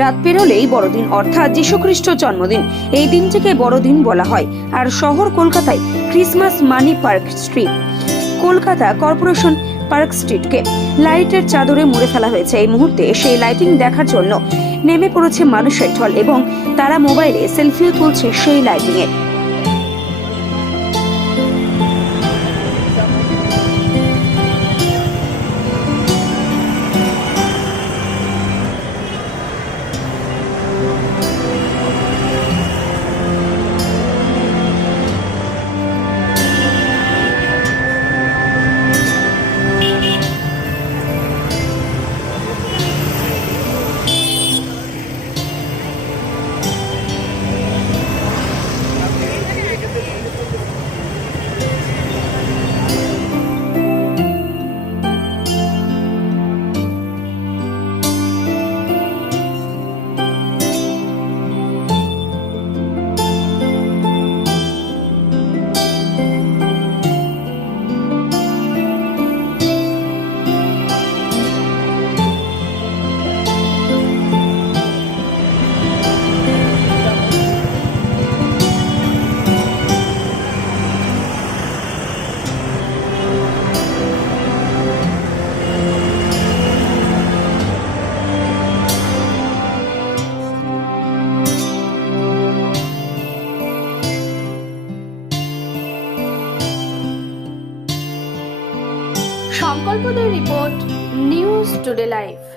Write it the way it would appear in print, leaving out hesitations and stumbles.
রাত পেরোলেই বড়দিন অর্থাৎ যীশুখ্রিস্টর জন্মদিন। এই দিনটিকে বড়দিন বলা হয়। আর শহর কলকাতায় ক্রিসমাস মানি Park Street, Kolkata corporation park স্ট্রিটকে লাইটের চাদরে মুড়ে ফেলা হয়েছে। এই মুহূর্তে সেই লাইটিং দেখার জন্য নেমে পড়েছে মানুষের ঢল এবং তারা মোবাইলে সেলফিও তুলছে সেই লাইটিং এ। সংকল্পদের রিপোর্ট, নিউজ টুডে লাইভ।